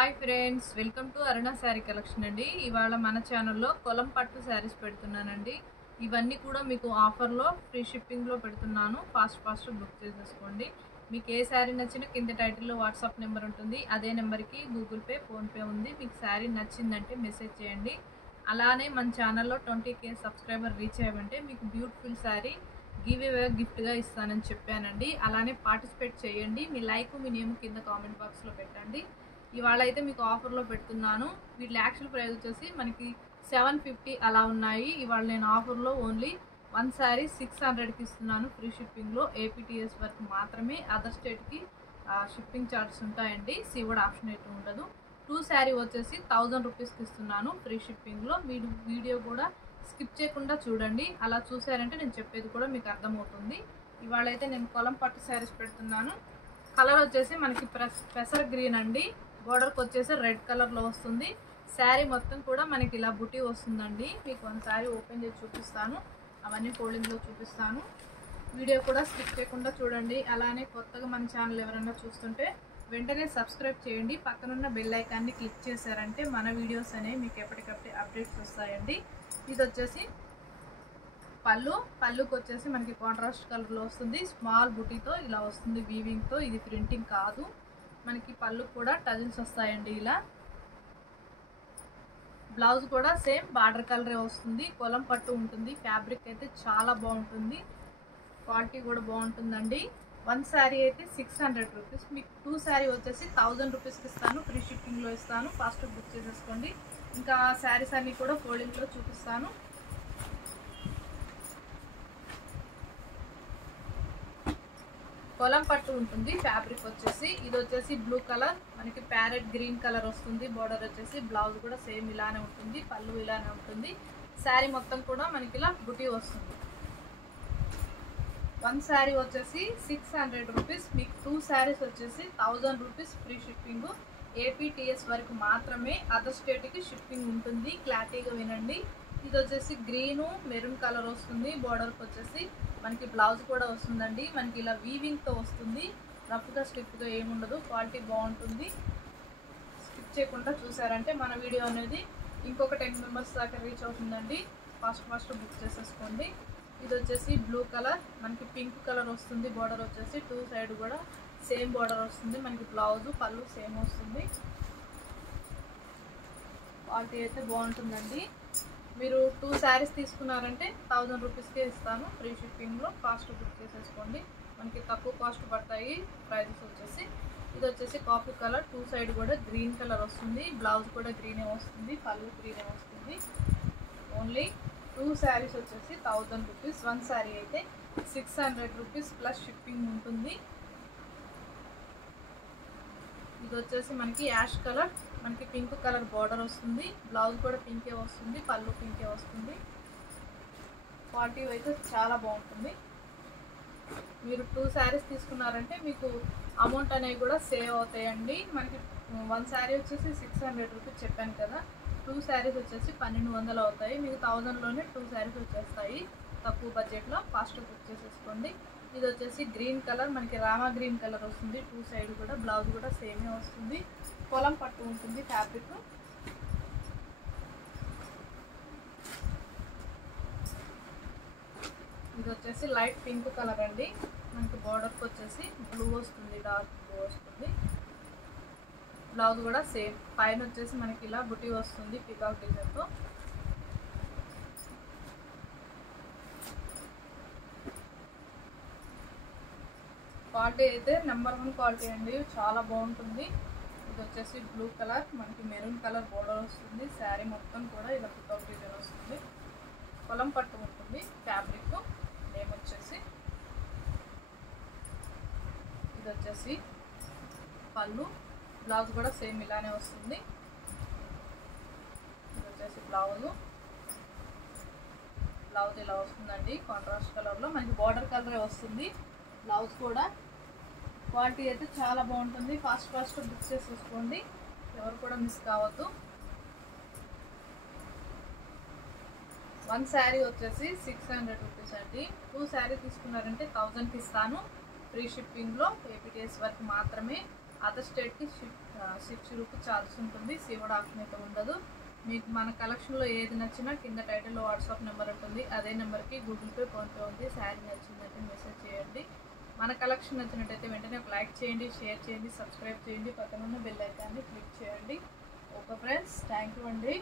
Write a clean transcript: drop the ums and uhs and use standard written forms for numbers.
Hi friends, welcome to Aruna sari collection అండి. ఇవాళ మన ఛానల్లో కొలం పట్టు శారీస్ పెడుతున్నానండి. ఇవన్నీ కూడా మీకు ఆఫర్లో ఫ్రీ షిప్పింగ్లో పెడుతున్నాను. ఫాస్ట్ బుక్ చేసేసుకోండి. మీకు ఏ శారీ నచ్చినా కింద టైటిల్లో వాట్సాప్ నెంబర్ ఉంటుంది. అదే నెంబర్కి గూగుల్ పే, ఫోన్పే ఉంది. మీకు శారీ నచ్చిందంటే మెసేజ్ చేయండి. అలానే మన ఛానల్లో 20K సబ్స్క్రైబర్ రీచ్ అయ్యామంటే మీకు బ్యూటిఫుల్ శారీ గిఫ్ట్గా ఇస్తానని చెప్పానండి. అలానే పార్టిసిపేట్ చేయండి. మీ లైక్, మీ నేమ్ కింద కామెంట్ బాక్స్లో పెట్టండి. ఇవాళ అయితే మీకు ఆఫర్లో పెడుతున్నాను. వీటి యాక్చువల్ ప్రైస్ వచ్చేసి మనకి 750 అలా ఉన్నాయి. ఇవాళ నేను ఆఫర్లో ఓన్లీ 1 శారీ 600కి ఇస్తున్నాను ఫ్రీ షిప్పింగ్లో. ఏపీటీఎస్ వరకు మాత్రమే. అదర్ స్టేట్కి షిప్పింగ్ ఛార్జెస్ ఉంటాయండి. సీవర్డ్ ఆప్షన్ అయితే ఉండదు. 2 శారీ వచ్చేసి 1000 రూపీస్కి ఇస్తున్నాను ఫ్రీ షిప్పింగ్లో. మీరు వీడియో కూడా స్కిప్ చేయకుండా చూడండి. అలా చూసారంటే నేను చెప్పేది కూడా మీకు అర్థమవుతుంది. ఇవాళ అయితే నేను కొలం పట్టు శారీస్ పెడుతున్నాను. కలర్ వచ్చేసి మనకి పెసర్ గ్రీన్ అండి. బోర్డర్కి వచ్చేసి రెడ్ కలర్లో వస్తుంది. శారీ మొత్తం కూడా మనకి ఇలా బుటీ వస్తుందండి. మీకు వన్ శారీ ఓపెన్ చేసి చూపిస్తాను. అవన్నీ ఫోల్డింగ్లో చూపిస్తాను. వీడియో కూడా స్కిప్ చేయకుండా చూడండి. అలానే కొత్తగా మన ఛానల్ ఎవరైనా చూస్తుంటే వెంటనే సబ్స్క్రైబ్ చేయండి. పక్కనున్న బెల్ ఐకాన్ని క్లిక్ చేశారంటే మన వీడియోస్ అనేవి మీకు ఎప్పటికప్పుడు అప్డేట్స్ వస్తాయండి. ఇది వచ్చేసి పళ్ళుకి వచ్చేసి మనకి కాంట్రాస్ట్ కలర్లో వస్తుంది. స్మాల్ బుటీతో ఇలా వస్తుంది వీవింగ్తో. ఇది ప్రింటింగ్ కాదు. మనకి పళ్ళు కూడా టజిల్స్ వస్తాయండి. ఇలా బ్లౌజ్ కూడా సేమ్ బార్డర్ కలరే వస్తుంది. కొలం పట్టు ఉంటుంది. ఫ్యాబ్రిక్ అయితే చాలా బాగుంటుంది. క్వాలిటీ కూడా బాగుంటుందండి. 1 శారీ అయితే 600 రూపీస్. మీకు 2 శారీ వచ్చేసి 1000 రూపీస్కి ఇస్తాను. ఫ్రీ షిప్పింగ్లో ఇస్తాను. ఫాస్ట్ బుక్ చేసేసుకోండి. ఇంకా శారీస్ అన్నీ కూడా ఫోల్డింగ్లో చూపిస్తాను. కొలం పట్టు ఉంటుంది. ఫ్యాబ్రిక్ వచ్చేసి ఇది వచ్చేసి బ్లూ కలర్, మనకి ప్యారెట్ గ్రీన్ కలర్ వస్తుంది. బోర్డర్ వచ్చేసి బ్లౌజ్ కూడా సేమ్ ఇలానే ఉంటుంది. పళ్ళు ఇలానే ఉంటుంది. శారీ మొత్తం కూడా మనకి ఇలా బుటీ వస్తుంది. 1 శారీ వచ్చేసి 600 రూపీస్. మీకు 2 శారీస్ వచ్చేసి 1000 రూపీస్ ఫ్రీ షిప్పింగ్. ఏపీటీఎస్ వరకు మాత్రమే. అదర్ స్టేట్కి షిప్పింగ్ ఉంటుంది. క్లారిటీగా వినండి. ఇది వచ్చేసి గ్రీను మెరూన్ కలర్ వస్తుంది. బోర్డర్కి వచ్చేసి మనకి బ్లౌజ్ కూడా వస్తుందండి. మనకి ఇలా వీవింగ్తో వస్తుంది. రఫ్గా స్టిఫ్గా ఏముండదు. క్వాలిటీ బాగుంటుంది. స్కిప్ చేయకుండా చూసారంటే మన వీడియో అనేది ఇంకొక 10 మెంబర్స్ దాకా రీచ్ అవుతుందండి. ఫాస్ట్ బుక్ చేసేసుకోండి. ఇది వచ్చేసి బ్లూ కలర్, మనకి పింక్ కలర్ వస్తుంది. బోర్డర్ వచ్చేసి 2 సైడ్ కూడా సేమ్ బోర్డర్ వస్తుంది. మనకి బ్లౌజ్ పళ్ళు సేమ్ వస్తుంది. క్వాలిటీ అయితే బాగుంటుందండి. మీరు 2 శారీస్ తీసుకున్నారంటే 1000 రూపీస్కే ఇస్తాను ఫ్రీ షిప్పింగ్లో. ఫాస్ట్ బుక్ చేసేసుకోండి. మనకి తక్కువ కాస్ట్ పడతాయి ప్రైజెస్ వచ్చేసి. ఇది వచ్చేసి కాఫీ కలర్, 2 సైడ్ కూడా గ్రీన్ కలర్ వస్తుంది. బ్లౌజ్ కూడా గ్రీనే వస్తుంది. పళ్ళు గ్రీనే వస్తుంది. ఓన్లీ 2 శారీస్ వచ్చేసి 1000 రూపీస్. 1 శారీ అయితే 600 రూపీస్ ప్లస్ షిప్పింగ్ ఉంటుంది. ఇది వచ్చేసి మనకి యాష్ కలర్, మనకి పింక్ కలర్ బార్డర్ వస్తుంది. బ్లౌజ్ కూడా పింకే వస్తుంది. పళ్ళు పింకే వస్తుంది. క్వాలిటీ అయితే చాలా బాగుంటుంది. మీరు 2 శారీస్ తీసుకున్నారంటే మీకు అమౌంట్ అనేవి కూడా సేవ్ అవుతాయండి. మనకి 1 శారీ వచ్చేసి 600 రూపీస్ చెప్పాను కదా. 2 శారీస్ వచ్చేసి 1200 అవుతాయి. మీకు 1000లోనే 2 శారీస్ వచ్చేస్తాయి తక్కువ బడ్జెట్లో. ఫాస్ట్ బుక్ చేసేసుకోండి. ఇది వచ్చేసి గ్రీన్ కలర్, మనకి రామా గ్రీన్ కలర్ వస్తుంది. 2 సైడ్ కూడా బ్లౌజ్ కూడా సేమే వస్తుంది. కొలం పట్టు ఉంటుంది ఫ్యాబ్రిక్. ఇది వచ్చేసి లైట్ పింక్ కలర్ అండి. మనకి బోర్డర్కి వచ్చేసి బ్లూ వస్తుంది, డార్క్ బ్లూ వస్తుంది. బ్లౌజ్ కూడా సేమ్. పైన వచ్చేసి మనకి ఇలా బుటీ వస్తుంది పికాక్ డిజైన్తో. క్వాలిటీ అయితే నెంబర్ 1 క్వాలిటీ అండి. చాలా బాగుంటుంది. ఇది వచ్చేసి బ్లూ కలర్, మనకి మెరూన్ కలర్ బోర్డర్ వస్తుంది. శారీ మొత్తం కూడా ఇలా పికాక్ డిజైన్ వస్తుంది. కొలం పట్టు ఉంటుంది ఫ్యాబ్రిక్. నేమ్ వచ్చేసి ఇది వచ్చేసి పళ్ళు, బ్లౌజ్ కూడా సేమ్ ఇలానే వస్తుంది. ఇది వచ్చేసి బ్లౌజ్ ఇలా వస్తుందండి కాంట్రాస్ట్ కలర్లో. మనకి బార్డర్ కలరే వస్తుంది. బ్లౌజ్ కూడా క్వాలిటీ అయితే చాలా బాగుంటుంది. ఫాస్ట్ బుక్ చేసేసుకోండి. ఎవరు కూడా మిస్ కావద్దు. 1 శారీ వచ్చేసి 600 రూపీస్ అండి. 2 శారీ తీసుకున్నారంటే 1000కి ఇస్తాను ఫ్రీ షిప్పింగ్లో. ఏపీటీఎస్ వరకు మాత్రమే. అదర్ స్టేట్కి షిప్ రూపీస్ ఛార్జెస్ ఉంటుంది. సీవర్డ్ ఆప్షన్ అయితే ఉండదు. మీకు మన కలెక్షన్లో ఏది నచ్చినా కింద టైటిల్లో వాట్సాప్ నెంబర్ ఉంటుంది. అదే నెంబర్కి గూగుల్ పే, ఫోన్పే ఉంది. శారీ నచ్చిందంటే మెసేజ్ చేయండి. మన కలెక్షన్ నచ్చినట్టయితే వెంటనే ఒక లైక్ చేయండి, షేర్ చేయండి, సబ్స్క్రైబ్ చేయండి, పక్కన ఉన్న బెల్ ఐకాన్ని క్లిక్ చేయండి. ఓకే ఫ్రెండ్స్, థ్యాంక్ యూ అండి.